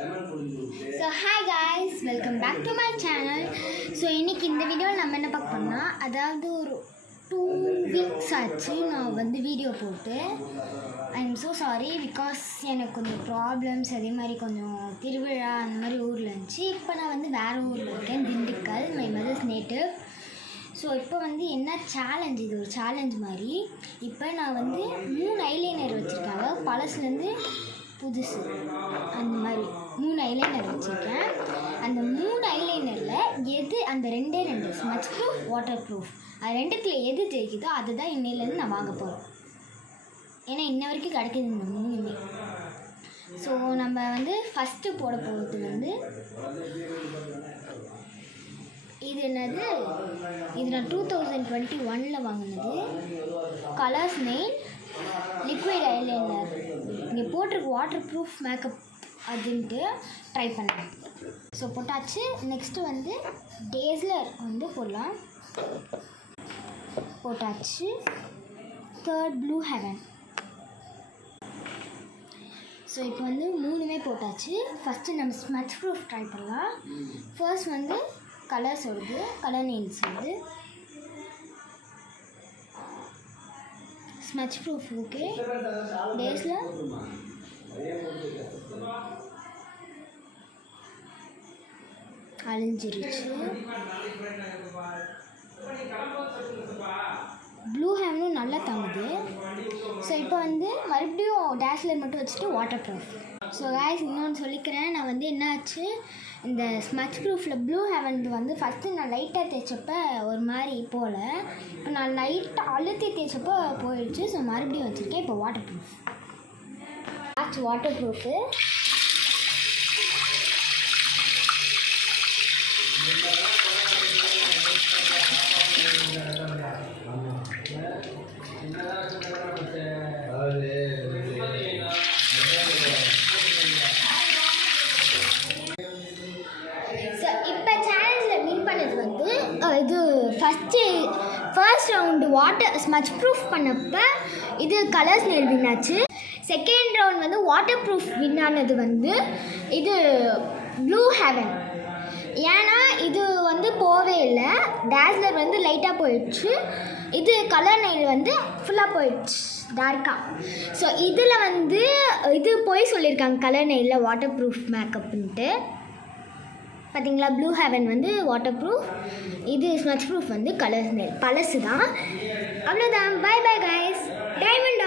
So hi guys, welcome back to my channel. So இன்னைக்கு இந்த வீடியோவில் நம்ம என்ன பார்க்க போறோம்னா, அதாவது ஒரு 2 weeks ஆச்சு நான் வந்து வீடியோ போட்டு. I am so sorry because எனக்கு கொஞ்சம் ப்ராப்ளம்ஸ், அதே மாதிரி கொஞ்சம் திருவிழா அந்த மாதிரி ஊரில் இருந்துச்சு. இப்போ நான் வந்து வேறு ஊரில் இருக்கேன், Dindigul, my mother's native. So இப்போ வந்து என்ன சேலஞ்ச், இது ஒரு சேலஞ்ச் மாதிரி. இப்போ நான் வந்து 3 ஐலைனர் வச்சுருக்காங்க, பழசுலேருந்து புதுசு அந்த மாதிரி 3 ஐலைனர் வச்சுருக்கேன். அந்த 3 ஐலைனரில் எது அந்த ரெண்டே ஸ்மட்ச் ப்ரூஃப், வாட்டர் ப்ரூஃப், அது ரெண்டுத்தில் எது ஜெயிக்குதோ அதுதான் இன்னையிலேருந்து நான் வாங்க போகிறேன். ஏன்னா இன்ன வரைக்கும் கிடைக்கிது இந்த 3மே. ஸோ நம்ம வந்து ஃபஸ்ட்டு போட போகிறது வந்து இது என்னது, இது நான் 2021 வாங்கினது கலர்ஸ் நெயில் லிக்விட் ஐலைனர். இங்கே போட்டிருக்கு வாட்டர் ப்ரூஃப் மேக்கப் அதுன்ட்டு ட்ரை பண்ணேன். ஸோ போட்டாச்சு. நெக்ஸ்ட்டு வந்து டேஸ்லர் வந்து போடலாம், போட்டாச்சு. Third blue heaven. ஸோ இப்போ வந்து 3மே போட்டாச்சு. ஃபஸ்ட்டு நம்ம ஸ்மட்ச் ப்ரூஃப் ட்ரை பண்ணலாம். ஃபர்ஸ்ட் வந்து கலர்ஸ் வருது, கலர் நெயில்ஸ் வருது. Smudge proof okay. டேஸ்லர் அழிஞ்சிருச்சு. ப்ளூ ஹேவனும் நல்லா தாங்குது. ஸோ இப்போ வந்து மறுபடியும் டேஸ்லர் மட்டும் வச்சுட்டு வாட்டர் ப்ரூஃப். ஸோ கைஸ் இன்னொன்று சொல்லிக்கிறேன், நான் வந்து என்னாச்சு, இந்த ஸ்மட்ச் ப்ரூஃபில் ப்ளூ ஹெவன் வந்து ஃபஸ்ட்டு நான் லைட்டாக தேய்ச்சப்போ ஒரு மாதிரி போகல, இப்போ நான் லைட்டாக அழுத்தி தேய்ச்சப்போ போயிடுச்சு. ஸோ மறுபடியும் வச்சுருக்கேன். இப்போ வாட்டர் ப்ரூஃப் ஆச்சு. வாட்டர் ப்ரூஃபு இது first round water smudge proof பண்ணப்போ இது கலர்ஸ் நெயில் வின் ஆச்சு. செகண்ட் ரவுண்ட் வந்து வாட்டர் ப்ரூஃப் வின் ஆனது வந்து இது ப்ளூ ஹெவன். ஏன்னா இது வந்து போவே இல்லை, டேஸ்லர் வந்து லைட்டாக போயிடுச்சு, இது கலர் நெயில் வந்து ஃபுல்லாக போயிடுச்சு டார்க்காக. ஸோ இதில் வந்து இது போய் சொல்லியிருக்காங்க கலர் நெயிலில் வாட்டர் ப்ரூஃப் மேக்கப்ன்ட்டு. பார்த்தீங்களா, ப்ளூ ஹெவன் வந்து வாட்டர் ப்ரூஃப், இது ஸ்மட்ச் ப்ரூஃப் வந்து கலர் நெயில் பழசு தான். அவ்வளோதான். By bye guys. டைமண்ட்